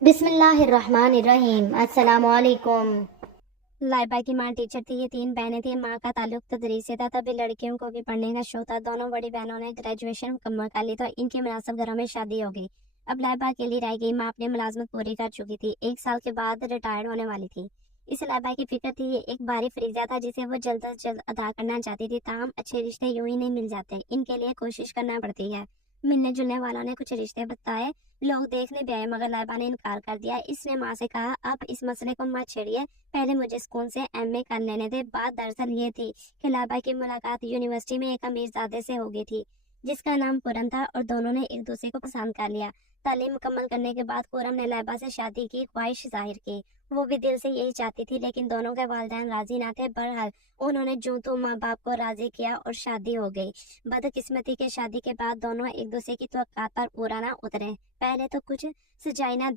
بسم اللہ الرحمن الرحیم۔ السلام علیکم۔ لائبہ کی ماں ٹیچر تھی، یہ 3 بہنیں تھیں۔ ماں کا تعلق تدریس سے تھا، تبھی لڑکیوں کو بھی پڑھنے کا شوق تھا۔ دونوں بڑی بہنوں نے گریجویشن مکمل کر لی تو ان کی مناسب گھروں میں شادی ہو گئی۔ اب لائبہ اکیلی رہ گئی۔ ماں اپنی ملازمت پوری کر چکی تھی، 1 سال کے بعد ریٹائرڈ ہونے والی تھی۔ اس لائبہ کی فکر تھی، یہ ایک بھاری فریضہ تھا جسے وہ جلد از جلد ادا کرنا چاہتی تھی، تاہم اچھے رشتے یوں ہی نہیں مل جاتے، ان کے لیے کوشش کرنا پڑتی ہے۔ ملنے جلنے والوں نے کچھ رشتے بتائے، لوگ دیکھنے بھی آئے، مگر لائبہ نے انکار کر دیا۔ اس نے ماں سے کہا، اب اس مسئلے کو مت چھیڑیے، پہلے مجھے اسکول سے ایم اے کر لینے دے۔ بات دراصل یہ تھی کہ لائبہ کی ملاقات یونیورسٹی میں ایک امیر زادے سے ہو گئی تھی جس کا نام پورم تھا، اور دونوں نے ایک دوسرے کو پسند کر لیا۔ تعلیم مکمل کرنے کے بعد پورم نے لائبہ سے شادی کی خواہش ظاہر کی۔ وہ بھی دل سے یہی چاہتی تھی، لیکن دونوں کے والدین راضی نہ تھے۔ بہرحال انہوں نے جوں تو ماں باپ کو راضی کیا اور شادی ہو گئی۔ بدقسمتی کے شادی کے بعد دونوں ایک دوسرے کی توقعات پر پورا نہ اترے۔ پہلے تو کچھ سجائی نہ